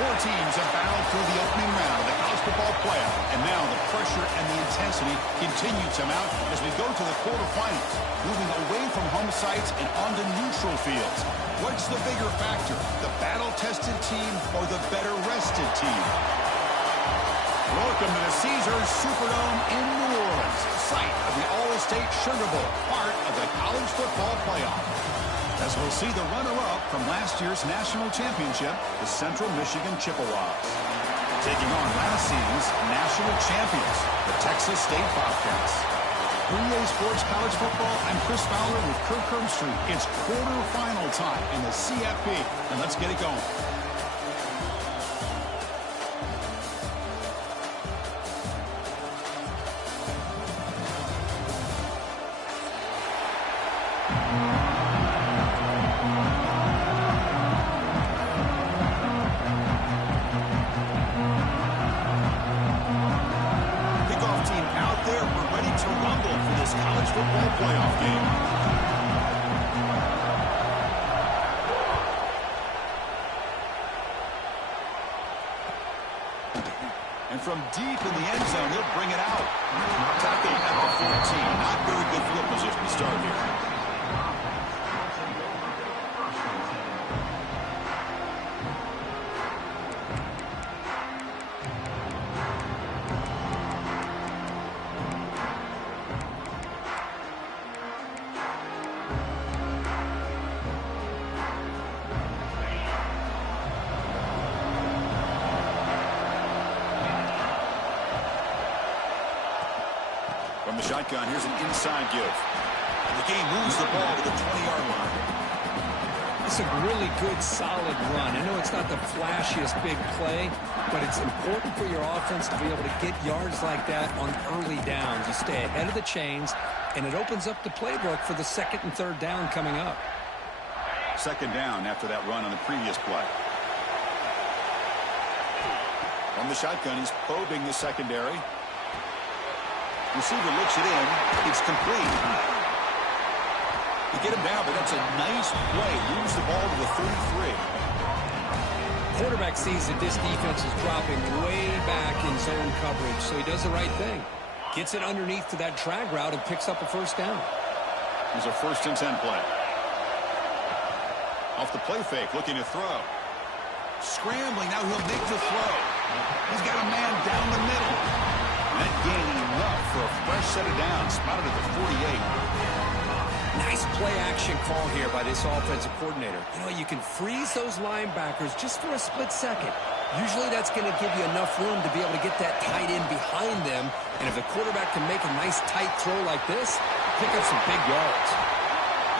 Four teams have battled through the opening round of the college football playoff, and now the pressure and the intensity continue to mount as we go to the quarterfinals, moving away from home sites and onto neutral fields. What's the bigger factor, the battle-tested team or the better-rested team? Welcome to the Caesars Superdome in New Orleans, site of the All-State Sugar Bowl, part of the college football playoff. As we'll see the runner-up from last year's national championship, the Central Michigan Chippewas, taking on last season's national champions, the Texas State Bobcats. For EA Sports College Football, I'm Chris Fowler with Kirk Herbstreit. It's quarterfinal time in the CFP, and let's get it going. From deep in the end zone, he'll bring it out. Tackle at the 14. Not very good field position to start here. From the shotgun, here's an inside give. And the game moves the ball to the 20-yard line. It's a really good, solid run. I know it's not the flashiest big play, but it's important for your offense to be able to get yards like that on early downs. You stay ahead of the chains, and it opens up the playbook for the second and third down coming up. Second down after that run on the previous play. From the shotgun, he's probing the secondary. Receiver looks it in. It's complete. You get him down, but that's a nice play. Moves the ball to the 33. Quarterback sees that this defense is dropping way back in zone coverage, so he does the right thing. Gets it underneath to that drag route and picks up a first down. Here's a 1st and 10 play. Off the play fake, looking to throw. Scrambling, now he'll make the throw. He's got a man down the middle. That gain enough for a fresh set of downs, spotted at the 48. Nice play-action call here by this offensive coordinator. You know, you can freeze those linebackers just for a split second. Usually that's going to give you enough room to be able to get that tight end behind them. And if the quarterback can make a nice tight throw like this, pick up some big yards.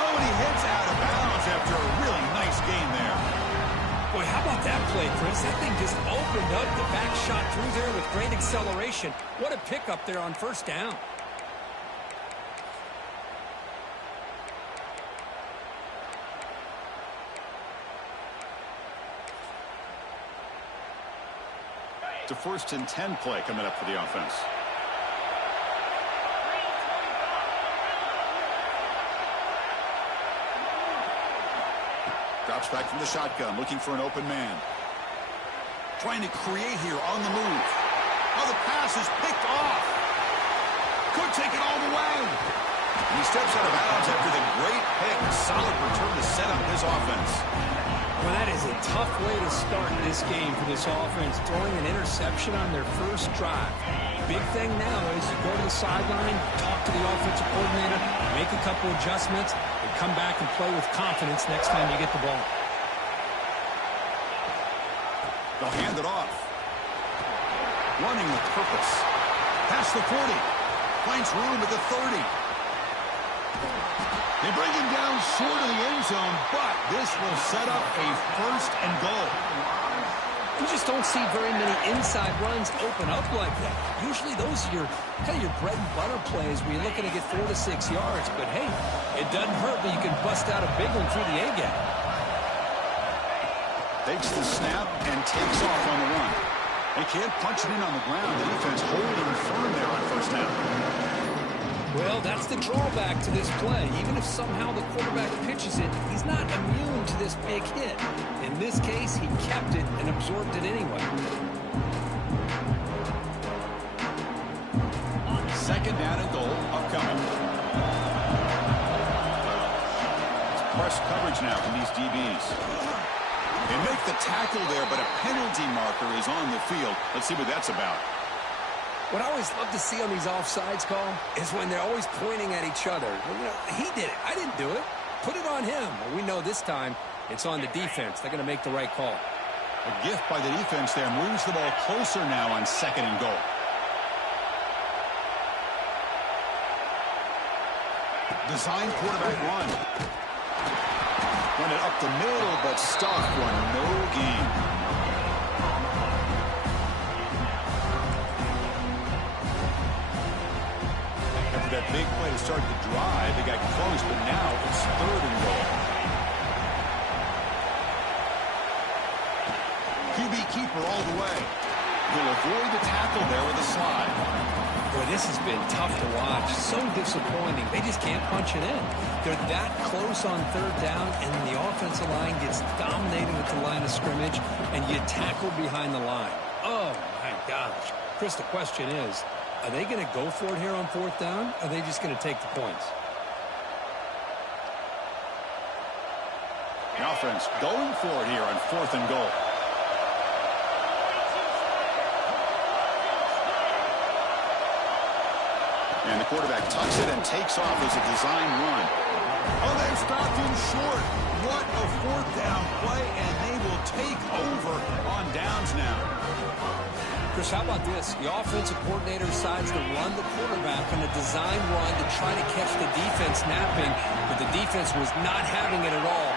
Oh, and he heads out of bounds after a really nice gain there. Boy, how about that play, Chris? That thing just opened up. The back shot through there with great acceleration. What a pickup there on first down. It's a 1st and 10 play coming up for the offense. Drops back from the shotgun, looking for an open man. Trying to create here on the move. Oh, the pass is picked off. Could take it all the way. And he steps out of bounds after the great pick. Solid return to set up his offense. Well, that is a tough way to start this game for this offense, throwing an interception on their first drive. Big thing now is you go to the sideline, talk to the offensive coordinator, make a couple adjustments, and come back and play with confidence next time you get the ball. They'll hand it off. Running with purpose. Past the 40. Finds room at the 30. They bring him down short of the end zone, but this will set up a 1st and goal. You just don't see very many inside runs open up like that. Usually those are your kind of your bread and butter plays where you're looking to get 4 to 6 yards. But hey, it doesn't hurt that you can bust out a big one through the A-gap. Takes the snap and takes off on the run. They can't punch it in on the ground. The defense holding firm there on first down. Well, So that's the drawback to this play. Even if somehow the quarterback pitches it, he's not immune to this big hit. In this case, he kept it and absorbed it anyway. Second down and goal upcoming. Press coverage now from these DBs. They make the tackle there, but a penalty marker is on the field. Let's see what that's about. What I always love to see on these offsides call is when they're always pointing at each other. Well, you know, he did it. I didn't do it. Put it on him. Well, we know this time it's on the defense. They're going to make the right call. A gift by the defense there moves the ball closer now on second and goal. Design quarterback run. Run it up the middle, but stuffed for no gain. After that big play to start the drive, they got close, but now it's third and goal. QB keeper all the way. He'll avoid the tackle there with a slide. Boy, this has been tough to watch. So disappointing. They just can't punch it in. They're that close on third down, and the offensive line gets dominated at the line of scrimmage, and you tackle behind the line. Oh, my gosh. Chris, the question is, are they going to go for it here on fourth down, or are they just going to take the points? The offense going for it here on fourth and goal. And the quarterback tucks it and takes off as a design run. Oh, they stopped him short. What a fourth down play, and they will take over on downs now. Chris, how about this? The offensive coordinator decides to run the quarterback on a design run to try to catch the defense napping, but the defense was not having it at all.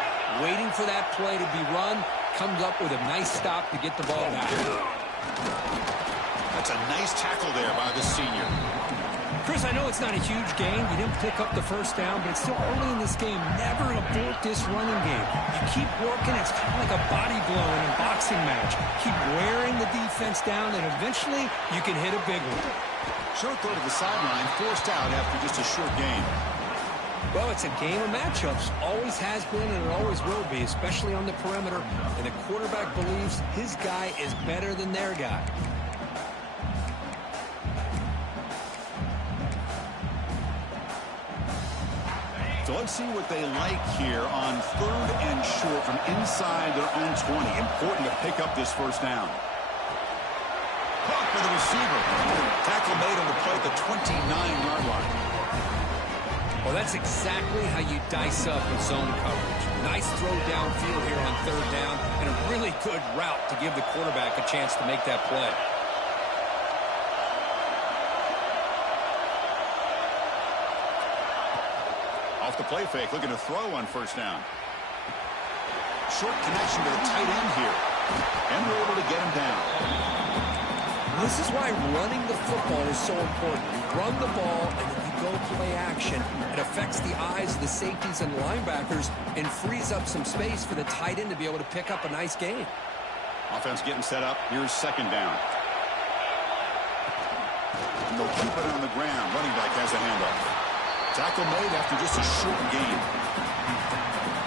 Waiting for that play to be run, comes up with a nice stop to get the ball back. That's a nice tackle there by the senior. Chris, I know it's not a huge gain. You didn't pick up the first down, but it's still early in this game. Never abort this running game. You keep working. It's kind of like a body blow in a boxing match. Keep wearing the defense down, and eventually you can hit a big one. Short throw to the sideline, forced out after just a short gain. Well, it's a game of matchups. Always has been, and it always will be, especially on the perimeter. And the quarterback believes his guy is better than their guy. So let's see what they like here on third and short from inside their own 20. Important to pick up this first down. Caught for the receiver. Tackle made on the play at the 29-yard line. Well, that's exactly how you dice up a zone coverage. Nice throw downfield here on third down, and a really good route to give the quarterback a chance to make that play. Off the play fake, looking to throw on first down. Short connection to the tight end here. And we're able to get him down. This is why running the football is so important. You run the ball, and then you go play action. It affects the eyes of the safeties and linebackers and frees up some space for the tight end to be able to pick up a nice gain. Offense getting set up. Here's second down. They'll keep it on the ground. Running back has a handoff. Tackle made after just a short gain.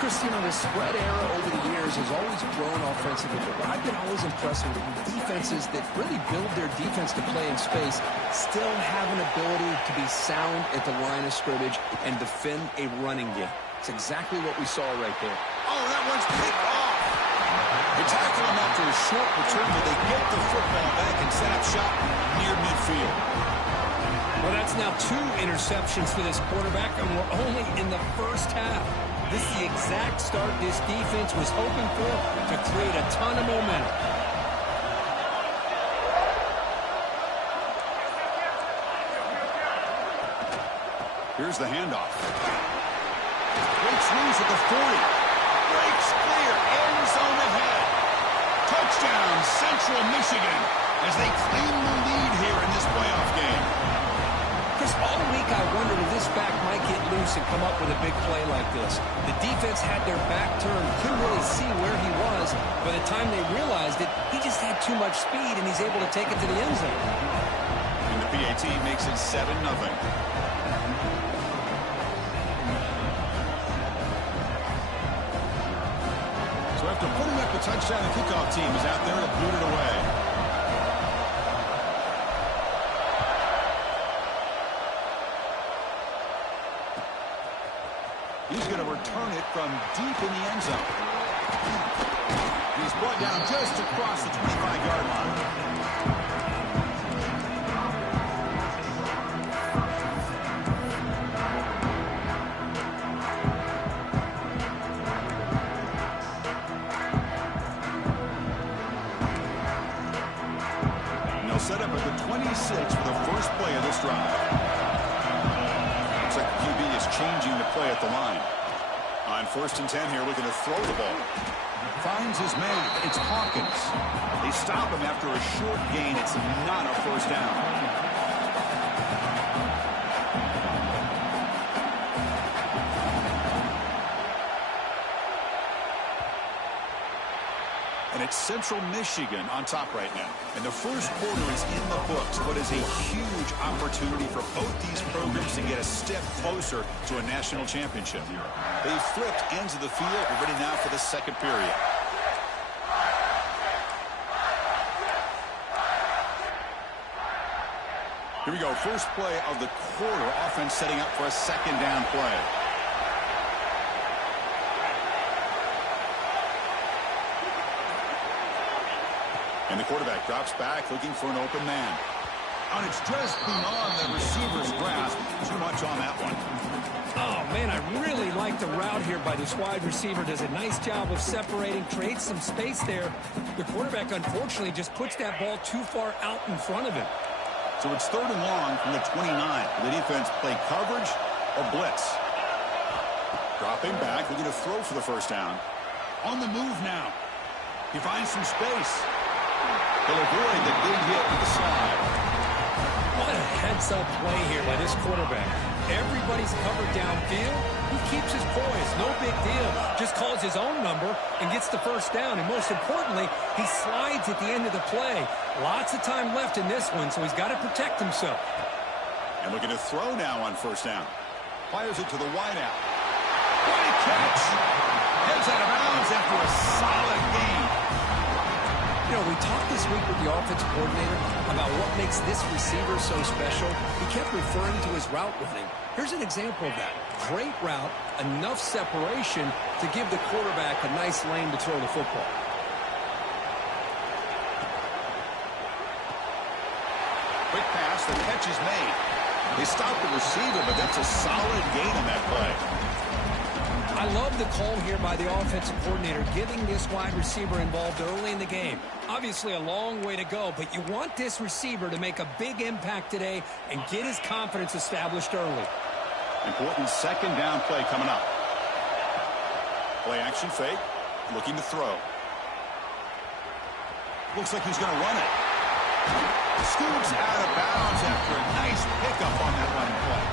Chris, you know, the spread era over the years has always grown offensively, but I've been always impressed with defenses that really build their defense to play in space, still have an ability to be sound at the line of scrimmage and defend a running game. It's exactly what we saw right there. Oh, that one's picked off. They tackle him after a short return, but they get the football back and set up shop near midfield. Well, that's now 2 interceptions for this quarterback, and we're only in the first half. This is the exact start this defense was hoping for to create a ton of momentum. Here's the handoff. Breaks loose at the 40. Breaks clear. End zone ahead. Touchdown, Central Michigan, as they claim the lead here in this playoff game. Chris, all week I wondered if this back might get loose and come up with a big play like this. The defense had their back turned, couldn't really see where he was. By the time they realized it, he just had too much speed, and he's able to take it to the end zone. And the PA PAT makes it 7-0. So after putting up the touchdown, the kickoff team is out there to boot it away. He's going to return it from deep in the end zone. He's brought down just across the 25-yard line. And they'll set up at the 26 for the first play of this drive. Looks like the QB is changing the play at the line. On 1st and 10 here, looking to throw the ball. Finds his man. It's Hawkins. They stop him after a short gain. It's not a first down. And it's Central Michigan on top right now. And the first quarter is in the books. What is a huge opportunity for both these programs to get a step closer to a national championship. They flipped ends of the field. We're ready now for the second period. Here we go. First play of the quarter. Offense setting up for a second down play. And the quarterback drops back looking for an open man. And it's just beyond the receiver's grasp. Too much on that one. Oh, man, I really like the route here by this wide receiver. Does a nice job of separating, creates some space there. The quarterback, unfortunately, just puts that ball too far out in front of him. So it's 3rd and long from the 29. The defense play coverage or blitz. Dropping back, looking to throw for the first down. On the move now. He finds some space. He'll avoid the big hit with the slide. What a heads-up play here by this quarterback. Everybody's covered downfield. He keeps his poise. No big deal. Just calls his own number and gets the first down. And most importantly, he slides at the end of the play. Lots of time left in this one, so he's got to protect himself. And looking to throw now on first down. Fires it to the wideout. What a catch! Heads out of bounds after a solid gain. You know, we talked this week with the offensive coordinator about what makes this receiver so special. He kept referring to his route running. Here's an example of that. Great route, enough separation to give the quarterback a nice lane to throw the football. Quick pass, the catch is made. They stop the receiver, but that's a solid gain on that play. I love the call here by the offensive coordinator, getting this wide receiver involved early in the game. Obviously a long way to go, but you want this receiver to make a big impact today and get his confidence established early. Important second down play coming up. Play action fake, looking to throw. Looks like he's going to run it. Scoots out of bounds after a nice pickup on that running play.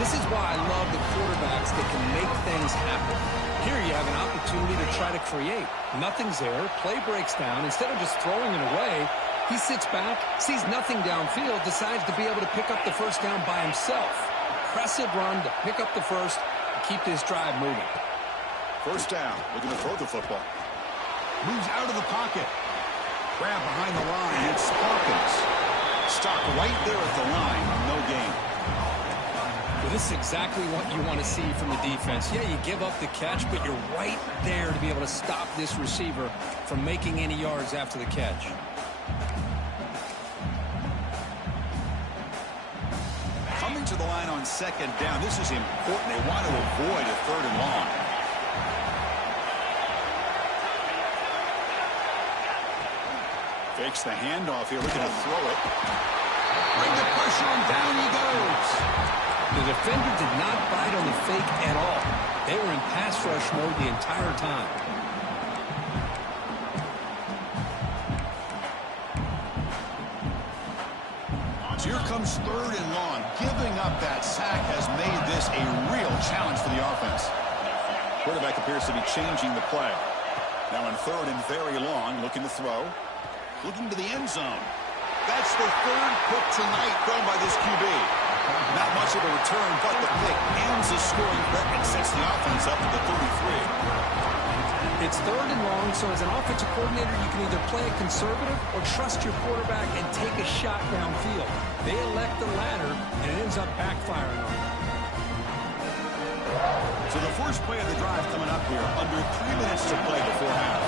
This is why I love the quarterbacks that can make things happen. Here you have an opportunity to try to create. Nothing's there. Play breaks down. Instead of just throwing it away, he sits back, sees nothing downfield, decides to be able to pick up the first down by himself. Impressive run to pick up the first and keep this drive moving. First down, looking to throw the football. Moves out of the pocket. Grab behind the line. It's Hawkins. Stopped right there at the line. No gain. Well, this is exactly what you want to see from the defense. Yeah, you give up the catch, but you're right there to be able to stop this receiver from making any yards after the catch. Coming to the line on second down. This is important. They want to avoid a 3rd and long. Fakes the handoff here, looking to throw it. Bring the pressure and down he goes. The defender did not bite on the fake at all. They were in pass rush mode the entire time. So here comes 3rd and long. Giving up that sack has made this a real challenge for the offense. Quarterback appears to be changing the play. Now on 3rd and very long, looking to throw. Looking to the end zone. That's the third pick tonight thrown by this QB. Not much of a return, but the pick ends the scoring threat and sets the offense up to the 33. It's third and long, so as an offensive coordinator, you can either play it conservative or trust your quarterback and take a shot downfield. They elect the latter, and it ends up backfiring on them. So the first play of the drive coming up here, under 3 minutes to play before half.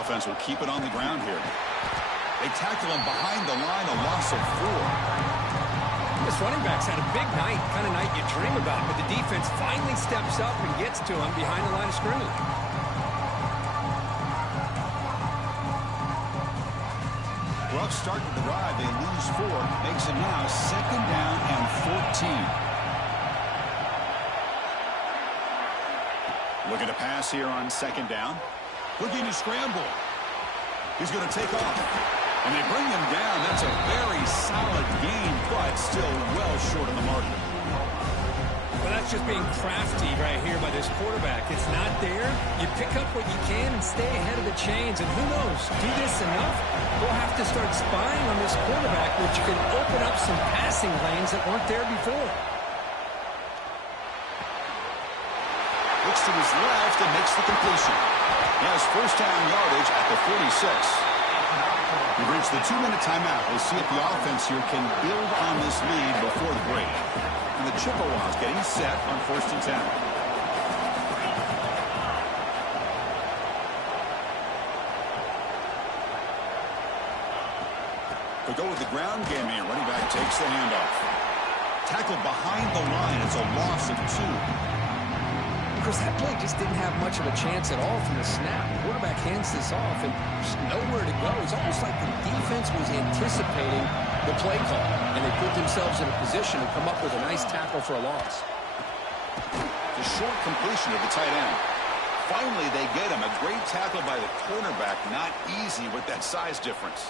Offense will keep it on the ground here. They tackle him behind the line, a loss of 4. This running back's had a big night, kind of night you dream about, but the defense finally steps up and gets to him behind the line of scrimmage. Rough start to the drive. They lose 4. Makes it now 2nd down and 14. Looking to pass here on 2nd down. Looking to scramble. He's going to take off. And they bring him down. That's a very solid gain, but still well short of the marker. Well, that's just being crafty right here by this quarterback. It's not there. You pick up what you can and stay ahead of the chains. And who knows, do this enough, we'll have to start spying on this quarterback, which could open up some passing lanes that weren't there before. Looks to his left and makes the completion. He has first down yardage at the 46. We've reached the 2-minute timeout. We'll see if the offense here can build on this lead before the break. And the Chippewas getting set on 1st and 10. They go with the ground game here. Running back takes the handoff. Tackled behind the line. It's a loss of 2. Chris, that play just didn't have much of a chance at all from the snap. The quarterback hands this off, and there's nowhere to go. It's almost like the defense was anticipating the play call, and they put themselves in a position to come up with a nice tackle for a loss. The short completion of the tight end. Finally, they get him. A great tackle by the cornerback. Not easy with that size difference.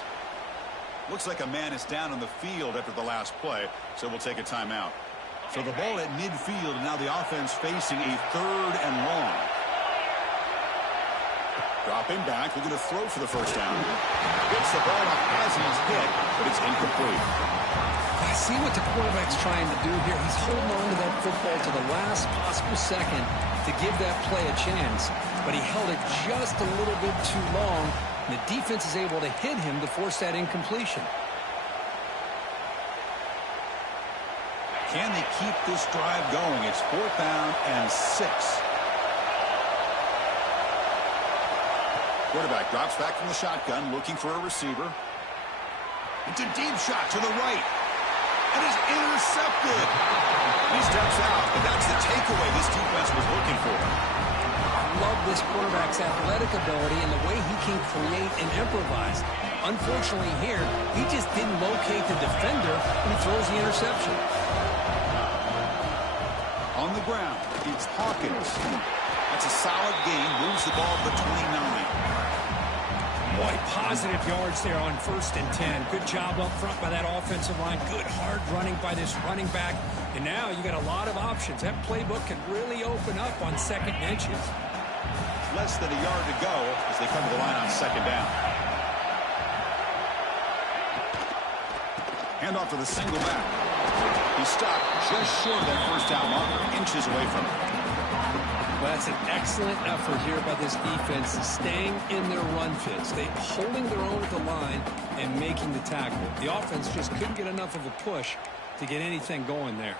Looks like a man is down on the field after the last play, so we'll take a timeout. So the ball at midfield, and now the offense facing a 3rd and long. Dropping back, looking to throw for the first down. Gets the ball off as he's hit, but it's incomplete. I see what the quarterback's trying to do here. He's holding on to that football to the last possible second to give that play a chance, but he held it just a little bit too long, and the defense is able to hit him to force that incompletion. Can they keep this drive going? It's 4th down and 6. Quarterback drops back from the shotgun, looking for a receiver. It's a deep shot to the right. And is intercepted. He steps out, but that's the takeaway this defense was looking for. I love this quarterback's athletic ability and the way he can create and improvise. Unfortunately here, he just didn't locate the defender when he throws the interception. On the ground, it's Hawkins. That's a solid gain. Moves the ball to 29. Boy, positive yards there on 1st and 10. Good job up front by that offensive line. Good hard running by this running back. And now you got a lot of options. That playbook can really open up on 2nd and inches. Less than a yard to go as they come to the line on 2nd down. Handoff to the single back. He stopped just short of that first down marker, inches away from it. Well, that's an excellent effort here by this defense, staying in their run fits. They holding their own at the line and making the tackle. The offense just couldn't get enough of a push to get anything going there.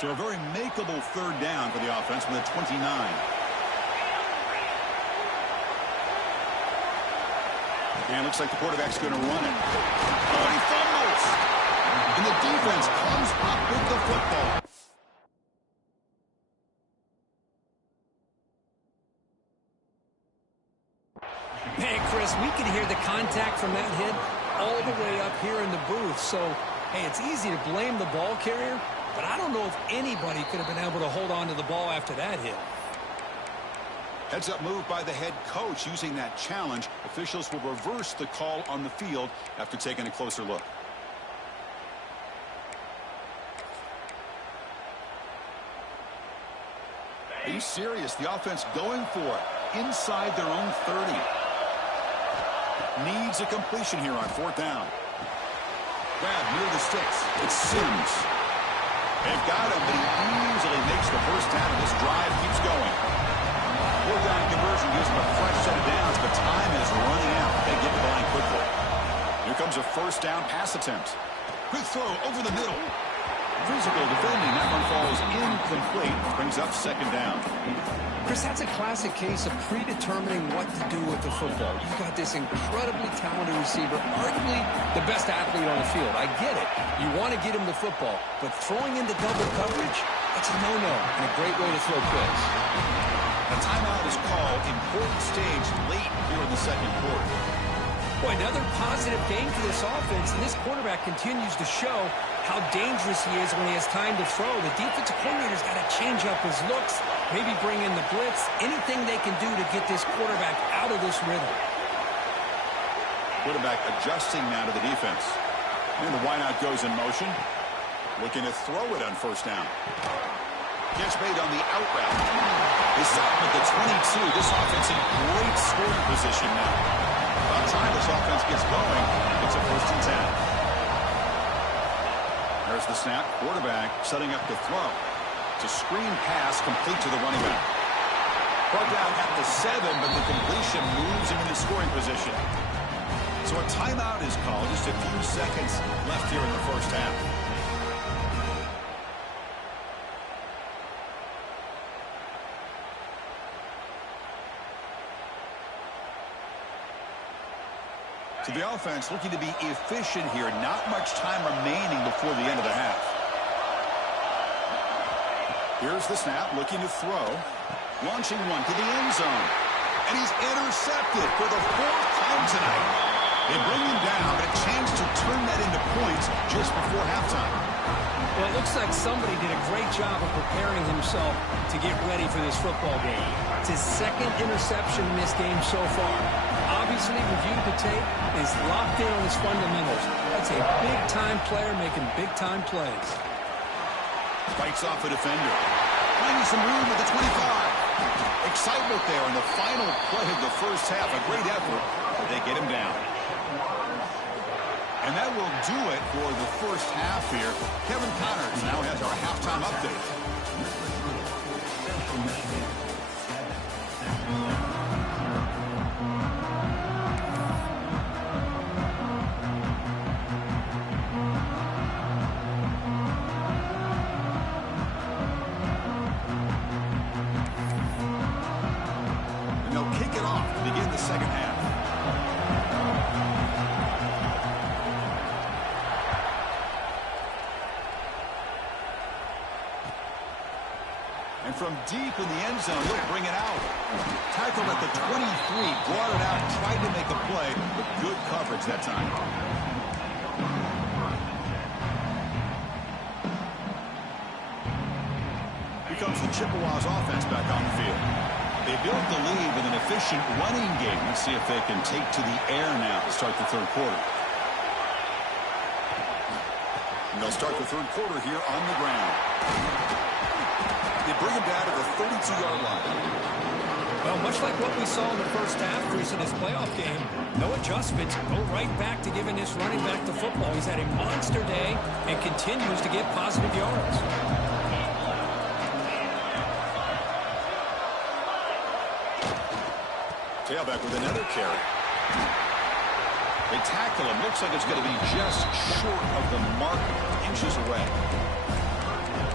So a very makeable 3rd down for the offense with a 29. And looks like the quarterback's going to run it. Oh, he fumbles! And the defense comes up with the football. Hey, Chris, we can hear the contact from that hit all the way up here in the booth. So, hey, it's easy to blame the ball carrier, but I don't know if anybody could have been able to hold on to the ball after that hit. Heads-up move by the head coach using that challenge. Officials will reverse the call on the field after taking a closer look. Are you serious? The offense going for it inside their own 30. Needs a completion here on 4th down. Grab near the sticks. It's Sims. They've got him, but he easily makes the first down, and this drive keeps going. 4th down conversion gives them a fresh set of downs, but time is running out. They get the line quickly. Here comes a 1st down pass attempt. Quick throw over the middle. Physical defending. That one falls incomplete. Brings up 2nd down. Chris, that's a classic case of predetermining what to do with the football. You've got this incredibly talented receiver, arguably the best athlete on the field. I get it. You want to get him the football, but throwing into double coverage, that's a no-no and a great way to throw picks. A timeout is called. Important stage late here in the 2nd quarter. Boy, another positive game for this offense, and this quarterback continues to show how dangerous he is when he has time to throw. The defensive coordinator's got to change up his looks, maybe bring in the blitz, anything they can do to get this quarterback out of this rhythm. Quarterback adjusting now to the defense. And the wideout goes in motion. Looking to throw it on 1st down. Catch made on the out route. They stop at the 22. This offense in great scoring position now. About time this offense gets going. It's a 1st and 10. There's the snap. Quarterback setting up to throw. It's a screen pass complete to the running back. Brought down at the 7, but the completion moves him into scoring position. So a timeout is called. Just a few seconds left here in the 1st half. So the offense looking to be efficient here. Not much time remaining before the end of the half. Here's the snap, looking to throw. Launching one to the end zone. And he's intercepted for the 4th time tonight. They bring him down, but a chance to turn that into points just before halftime. Well, it looks like somebody did a great job of preparing himself to get ready for this football game. It's his 2nd interception in this game so far. Obviously, reviewed the tape, is locked in on his fundamentals. That's a big-time player making big-time plays. Fights off a defender. Finding some room at the 25. Excitement there in the final play of the 1st half. A great effort, but they get him down. And that will do it for the 1st half here. Kevin Connors now has our halftime update. And they'll kick it off to begin the 2nd half. And from deep in the end zone, he'll bring it out. Tackled at the 23, brought it out, tried to make a play, but good coverage that time. Here comes the Chippewas offense back on the field. They built the lead with an efficient running game. Let's see if they can take to the air now to start the 3rd quarter. And they'll start the 3rd quarter here on the ground. They bring him down to the 32-yard line. Well, much like what we saw in the 1st half, Chris, in this playoff game, no adjustments. Go right back to giving this running back the football. He's had a monster day and continues to get positive yards. Tailback with another carry. They tackle him. Looks like it's going to be just short of the mark, inches away.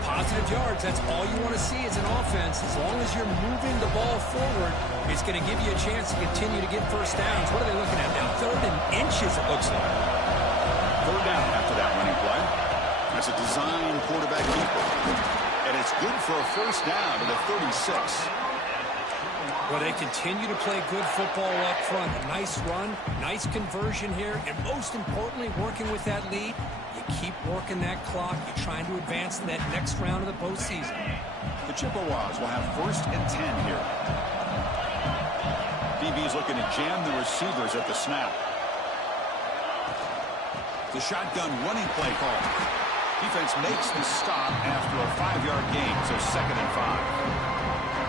Positive yards, that's all you want to see as an offense. As long as you're moving the ball forward, it's going to give you a chance to continue to get 1st downs. What are they looking at now? 3rd and inches, it looks like. 3rd down after that running play. That's a design quarterback keeper. And it's good for a 1st down to the 36. Well, they continue to play good football up front. A nice run, nice conversion here, and most importantly, working with that lead, you keep working that clock. You're trying to advance to that next round of the postseason. The Chippewas will have 1st and 10 here. DB's looking to jam the receivers at the snap. The shotgun running play call. Defense makes the stop after a 5-yard gain, so 2nd and 5.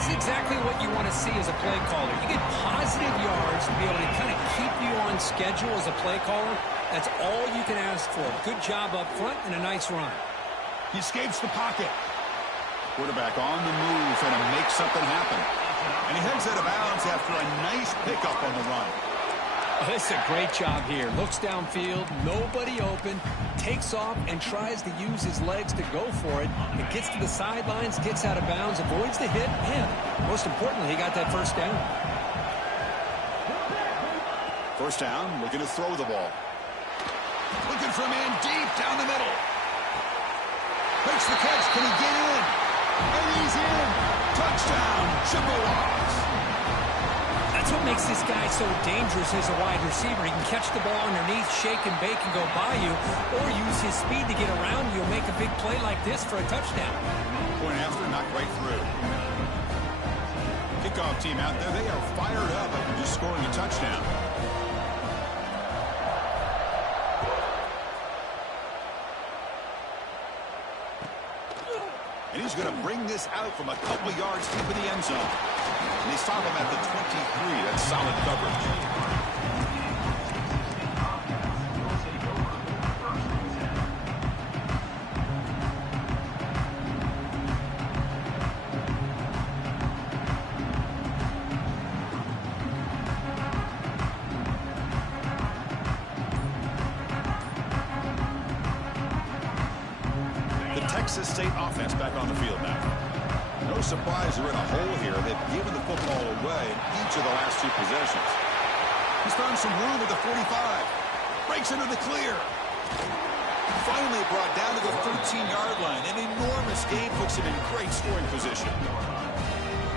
That's exactly what you want to see as a play caller. You get positive yards to be able to kind of keep you on schedule as a play caller. That's all you can ask for. Good job up front and a nice run. He escapes the pocket. Quarterback on the move and to make something happen. And he heads out of bounds after a nice pickup on the run. Oh, this is a great job here. Looks downfield, nobody open, takes off and tries to use his legs to go for it. It gets to the sidelines, gets out of bounds, avoids the hit, and most importantly, he got that first down. First down, looking to throw the ball. Looking for a man deep down the middle. Makes the catch. Can he get in? And he's in. Touchdown, Chippewas. That's what makes this guy so dangerous as a wide receiver. He can catch the ball underneath, shake and bake and go by you, or use his speed to get around you and make a big play like this for a touchdown. Point after, knocked right through. Kickoff team out there, they are fired up after just scoring a touchdown. And he's going to bring this out from a couple yards deep in the end zone. And they stop him at the 23. That's solid coverage. Texas State offense back on the field now. No surprise they're in a hole here. They've given the football away in each of the last two possessions. He's found some room at the 45. Breaks into the clear. Finally brought down to the 13-yard line. An enormous gain puts him in great scoring position.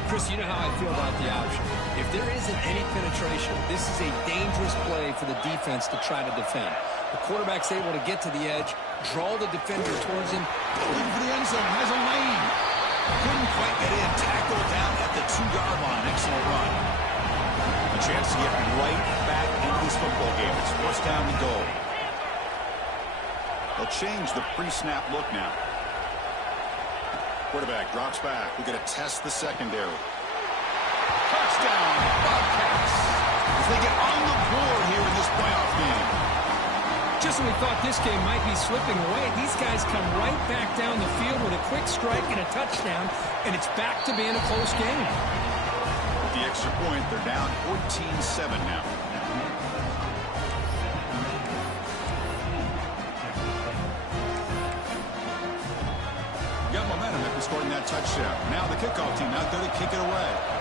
Chris, you know how I feel about the option. If there isn't any penetration, this is a dangerous play for the defense to try to defend. The quarterback's able to get to the edge, draw the defender towards him. Looking for the end zone, has a lane. Couldn't quite get in. Tackled down at the 2-yard line. Excellent run. A chance to get right back into this football game. It's first down and goal. They'll change the pre-snap look now. Quarterback drops back. We're going to test the secondary. Touchdown, Bobcats. As they get on the board here in this playoff game. Just when we thought this game might be slipping away, these guys come right back down the field with a quick strike and a touchdown, and it's back to being a close game. With the extra point, they're down 14-7 now. Got momentum after scoring that touchdown. Now the kickoff team out there to kick it away.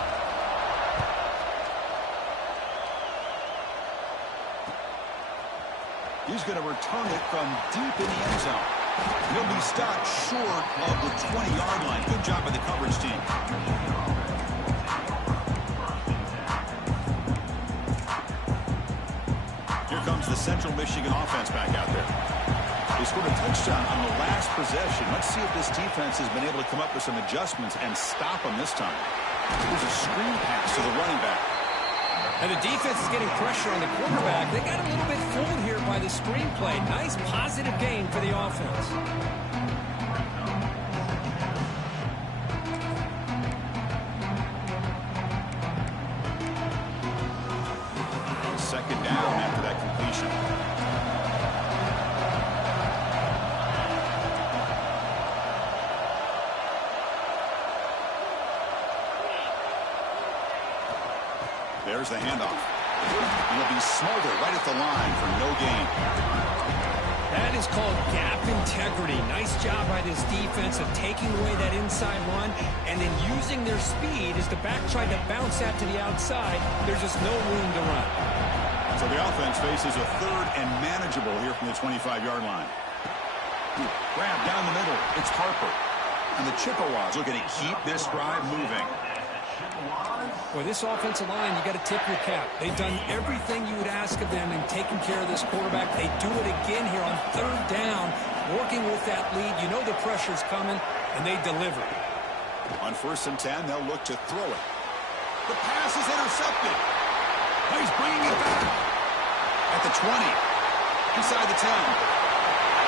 He's going to return it from deep in the end zone. He'll be stopped short of the 20-yard line. Good job by the coverage team. Here comes the Central Michigan offense back out there. They scored a touchdown on the last possession. Let's see if this defense has been able to come up with some adjustments and stop them this time. There's a screen pass to the running back. And the defense is getting pressure on the quarterback. They got a little bit fooled here by the screenplay. Nice positive gain for the offense. Second down after that completion. There's the handoff. He'll be smothered right at the line for no gain. That is called gap integrity. Nice job by this defense of taking away that inside run and then using their speed as the back tried to bounce that to the outside. There's just no room to run. So the offense faces a third and manageable here from the 25-yard line. Grab down the middle. It's Harper. And the Chippewas looking to keep this drive moving. Boy, this offensive line, you got to tip your cap. They've done everything you would ask of them in taking care of this quarterback. They do it again here on third down, working with that lead. You know the pressure's coming, and they deliver. On 1st and 10, they'll look to throw it. The pass is intercepted. Oh, he's bringing it back. At the 20. Inside the 10.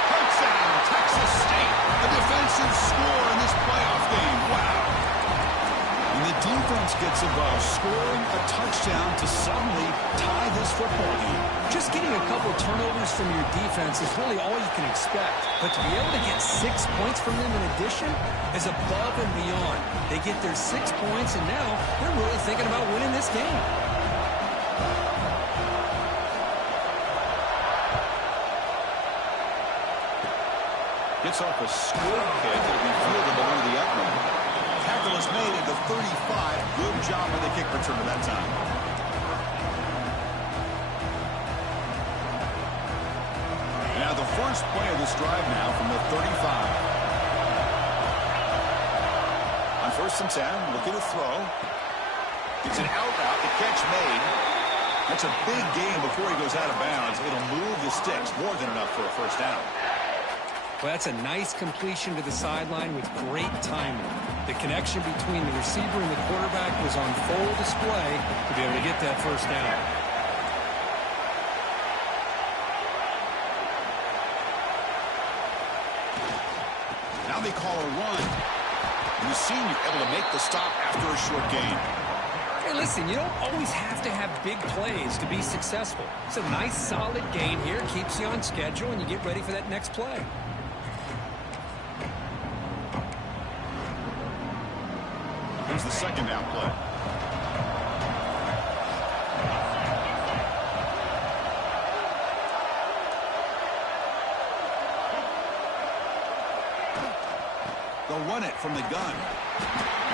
Touchdown, Texas State. A defensive score in this playoff game. Wow. And the scoring a touchdown to suddenly tie this football game. Just getting a couple turnovers from your defense is really all you can expect. But to be able to get 6 points from them in addition is above and beyond. They get their 6 points, and now they're really thinking about winning this game. Gets off a squib kick that will be fielded below the up line. Tackle is made at the 35. Good job with the kick return at that time. Now the first play of this drive now from the 35. On 1st and 10, looking to throw. It's an out route, the catch made. That's a big gain before he goes out of bounds. It'll move the sticks, more than enough for a first down. Well, that's a nice completion to the sideline with great timing. The connection between the receiver and the quarterback was on full display to be able to get that first down. Now they call a run. And the senior able to make the stop after a short gain. Hey, listen, you don't always have to have big plays to be successful. It's a nice, solid gain here. Keeps you on schedule, and you get ready for that next play. Here's the second down play. They'll run it from the gun.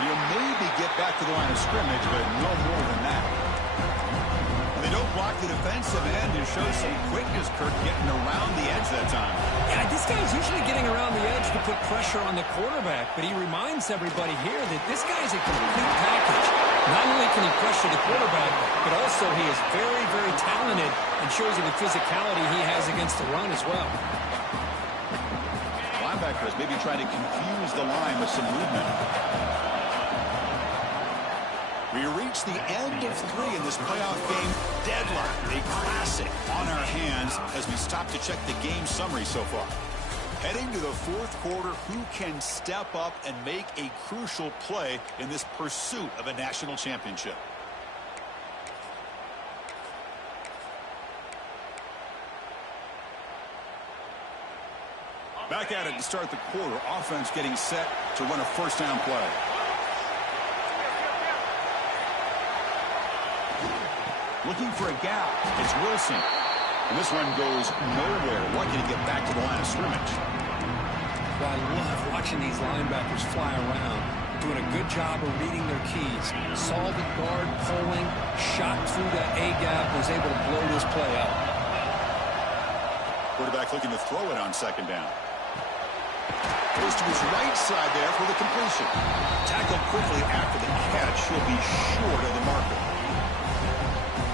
And you'll maybe get back to the line of scrimmage, but no more than that. And they don't block the defensive end and show some quickness, Kirk, getting around the edge that time. Yeah, this guy's usually getting around the edge to put pressure on the quarterback, but he reminds everybody here that this guy's a complete package. Not only can he pressure the quarterback, but also he is very, very talented and shows you the physicality he has against the run as well. Linebackers maybe trying to confuse the line with some movement. We reach the end of 3 in this playoff game. Deadlock, a classic on our hands as we stop to check the game summary so far. Heading to the 4th quarter, who can step up and make a crucial play in this pursuit of a national championship? Back at it to start the quarter. Offense getting set to run a first down play. Looking for a gap. It's Wilson. And this one goes nowhere. Lucky to get back to the line of scrimmage. Well, I love watching these linebackers fly around, doing a good job of reading their keys. Saw the guard pulling, shot through that A-gap, was able to blow this play up. Quarterback looking to throw it on second down. Goes to his right side there for the completion. Tackled quickly after the catch. He'll be short of the marker.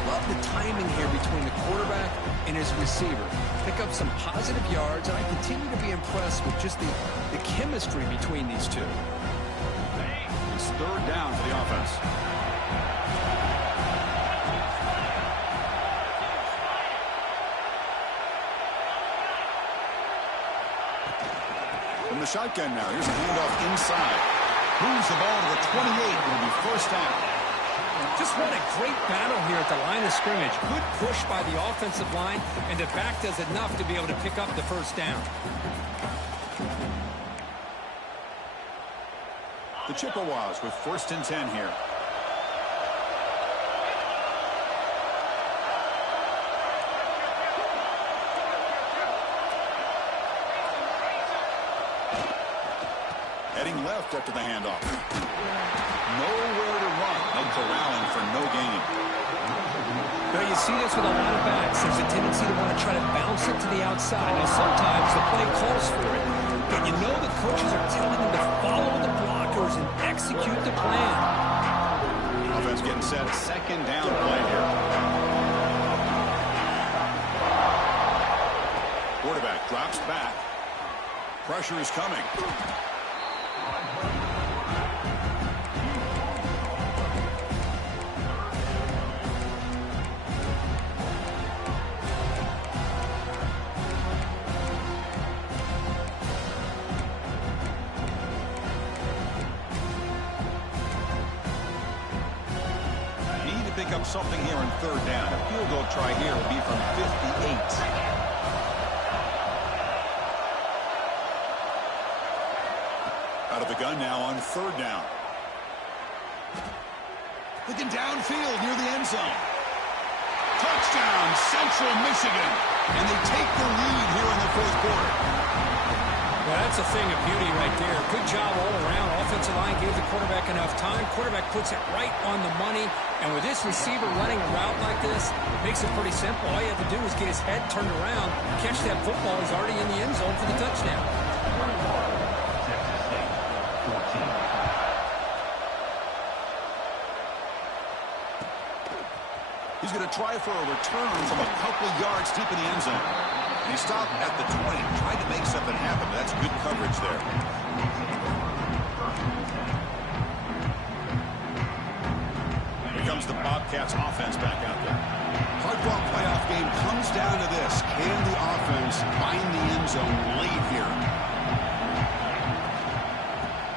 Love the timing here between the quarterback and his receiver. Pick up some positive yards, and I continue to be impressed with just the chemistry between these two. It's 3rd down for the offense. From the shotgun now, here's a handoff inside. Moves the ball to the 28. It'll be first down. Just what a great battle here at the line of scrimmage. Good push by the offensive line, and the back does enough to be able to pick up the first down. The Chippewas with 1st and 10 here. Heading left after the handoff. Nowhere to run. No corralling for no gain. Now you see this with a lot of backs. There's a tendency to want to try to bounce it to the outside. Now sometimes the play calls for it, but you know the coaches are telling them to follow the blockers and execute the plan. Offense getting set. Second down play here. Quarterback drops back. Pressure is coming. pick up something here on third down. A field goal try here will be from 58. Out of the gun now on third down. Looking downfield near the end zone. Touchdown, Central Michigan. And they take the lead here in the fourth quarter. Well, that's a thing of beauty right there. Good job all around. Offensive line gave the quarterback enough time. Quarterback puts it right on the money. And with this receiver running a route like this, it makes it pretty simple. All you have to do is get his head turned around, catch that football. He's already in the end zone for the touchdown. He's going to try for a return from a couple yards deep in the end zone. And he stopped at the 20, tried to make something happen. That's good coverage there. Here comes the Bobcats offense back out there. Hard-fought playoff game comes down to this. Can the offense find the end zone late here?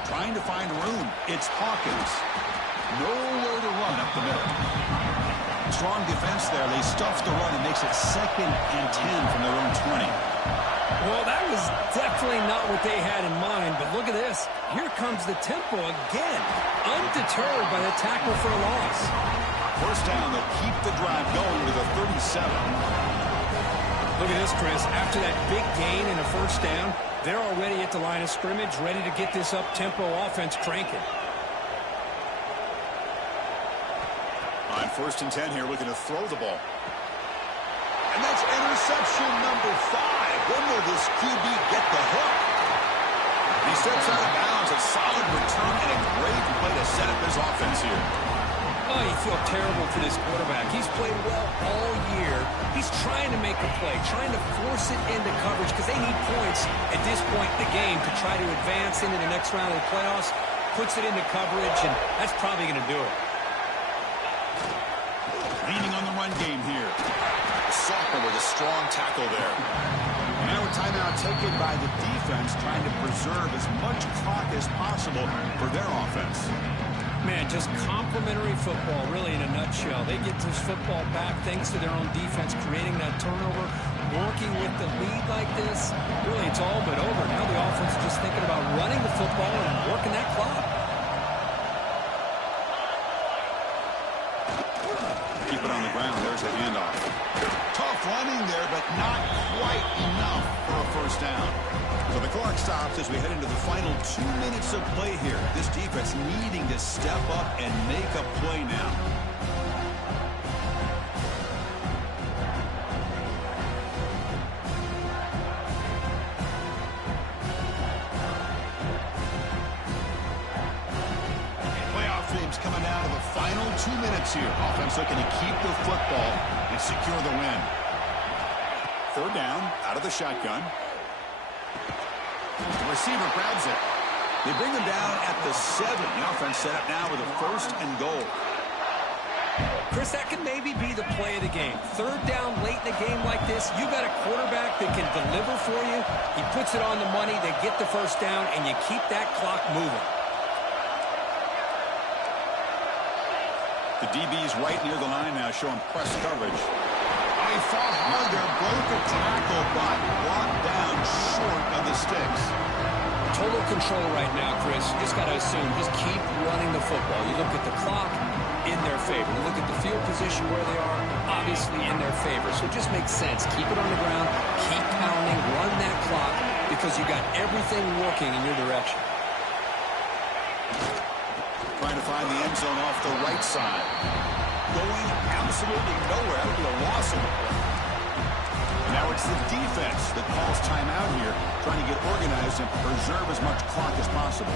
Trying to find room. It's Hawkins. Nowhere to run up the middle. Strong defense there. They stuff the run and makes it 2nd and 10 from their own 20. Well, that was definitely not what they had in mind, but look at this. Here comes the tempo again. Undeterred by the tackle for a loss. First down, they'll keep the drive going to the 37. Look at this, Chris. After that big gain and a first down, they're already at the line of scrimmage, ready to get this up-tempo offense cranking. On 1st and 10 here, looking to throw the ball. And that's interception number 5. When will this QB get the hook? He steps out of bounds. A solid return and a great way to set up his offense here. Oh, you feel terrible for this quarterback. He's played well all year. He's trying to make a play, trying to force it into coverage because they need points at this point in the game to try to advance into the next round of the playoffs. Puts it into coverage, and that's probably going to do it. Leaning on the run game here. Sophomore with a strong tackle there. Now a timeout taken by the defense, trying to preserve as much clock as possible for their offense. Man, just complimentary football, really, in a nutshell. They get this football back thanks to their own defense, creating that turnover, working with the lead like this. Really, it's all but over. Now the offense is just thinking about running the football and working that clock. Keep it on the ground. There's the handoff. Tough running there, but not quite enough for a first down. So the clock stops as we head into the final 2 minutes of play here. This defense needing to step up and make a play now. Playoff teams coming down to the final 2 minutes here. Offense looking to keep the football and secure the win. Third down, out of the shotgun. The receiver grabs it. They bring him down at the 7. The offense set up now with a 1st and goal. Chris, that could maybe be the play of the game. Third down late in a game like this, you got a quarterback that can deliver for you. He puts it on the money, they get the first down, and you keep that clock moving. The DB's right near the line now, showing press coverage. He fought hard there, broke a tackle, but brought down short of the sticks. Total control right now, Chris. You just got to assume, just keep running the football. You look at the clock, in their favor. You look at the field position where they are, obviously in their favor. So it just makes sense. Keep it on the ground, keep pounding, run that clock, because you got everything working in your direction. Trying to find the end zone off the right side. Going absolutely nowhere. That would be a loss of the play. Now it's the defense that calls timeout here, trying to get organized and preserve as much clock as possible.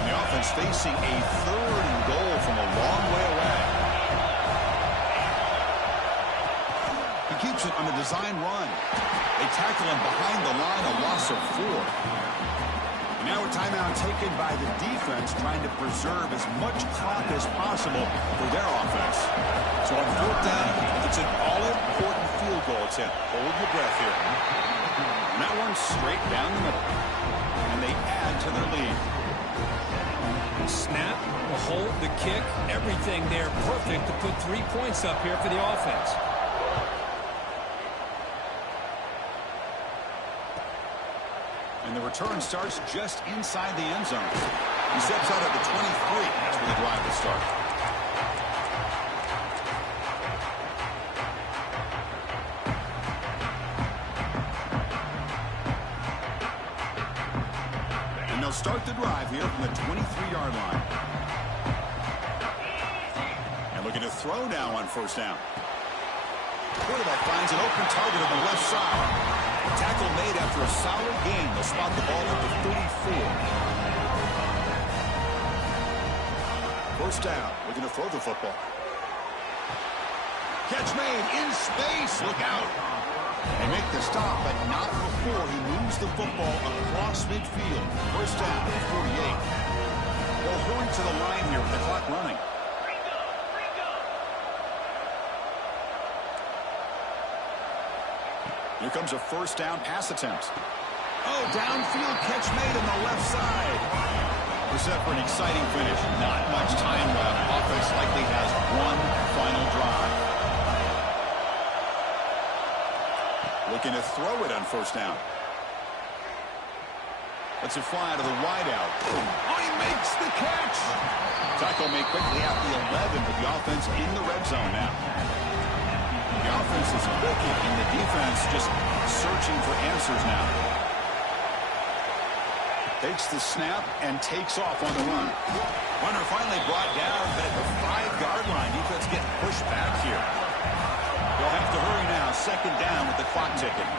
And the offense facing a 3rd and goal from a long way away. He keeps it on the design run. They tackle him behind the line, a loss of 4. And now a timeout taken by the defense, trying to preserve as much clock as possible for their offense. So on 4th down, it's an all-important field goal attempt. Hold your breath here. And that one's straight down the middle. And they add to their lead. Snap, the hold, the kick, everything there perfect to put 3 points up here for the offense. And the return starts just inside the end zone. He steps out at the 23. That's where the drive will start. And they'll start the drive here from the 23-yard line. And looking to throw now on first down. Quarterback finds an open target on the left side. Tackle made after a solid gain. They'll spot the ball at the 34. First down. Looking to throw the football. Catch made in space. Look out. They make the stop, but not before he moves the football across midfield. First down at 48. They'll hurry to the line here with the clock running. Here comes a first down pass attempt. Oh, downfield catch made on the left side. We're set for an exciting finish. Not much time left. Offense likely has one final drive. Looking to throw it on first down. Lets it fly to the wideout. Oh, he makes the catch. Tackle made quickly at the 11, but the offense in the red zone now. The offense is clicking, and the defense just searching for answers now. Takes the snap and takes off on the run. Runner finally brought down, but at the 5-yard line, defense getting pushed back here. They'll have to hurry now. Second down with the clock ticking.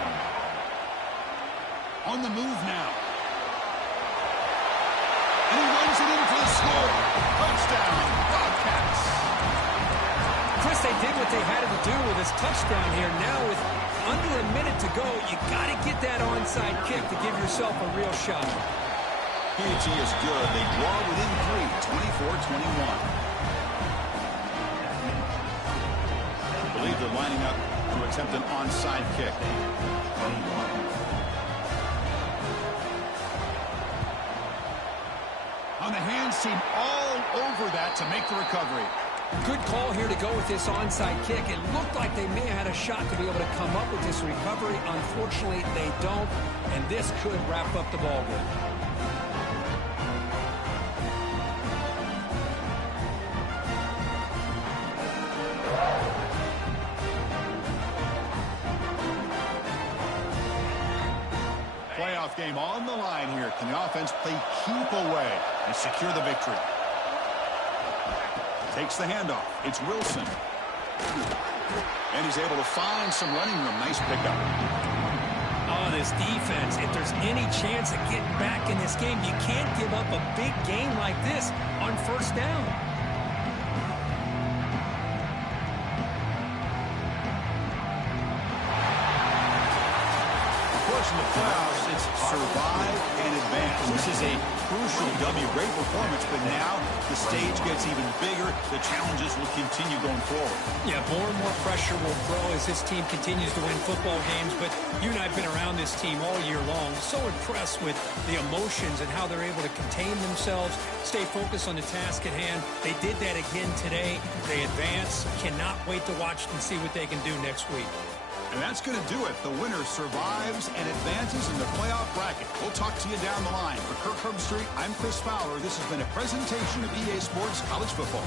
On the move now. And he runs it in for the score. Touchdown, Bobcats. Chris, they did what they had to do with this touchdown here. Now with under a minute to go, you got to get that onside kick to give yourself a real shot. PG is good. They draw within 3, 24-21. I believe they're lining up to attempt an onside kick. On the hands team all over that to make the recovery. Good call here to go with this onside kick. It looked like they may have had a shot to be able to come up with this recovery. Unfortunately, they don't, and this could wrap up the ball game. Playoff game on the line here. Can the offense play keep away and secure the victory? Takes the handoff. It's Wilson. And he's able to find some running room. Nice pickup. Oh, this defense, if there's any chance of getting back in this game, you can't give up a big game like this on first down. In the playoffs, it's survive and advance. This is a crucial W. Great performance, but now the stage gets even bigger. The challenges will continue going forward. Yeah, more and more pressure will grow as this team continues to win football games, but you and I have been around this team all year long. So impressed with the emotions and how they're able to contain themselves, stay focused on the task at hand. They did that again today. They advance. Cannot wait to watch and see what they can do next week. And that's going to do it. The winner survives and advances in the playoff bracket. We'll talk to you down the line. For Kirk Herbstreit, I'm Chris Fowler. This has been a presentation of EA Sports College Football.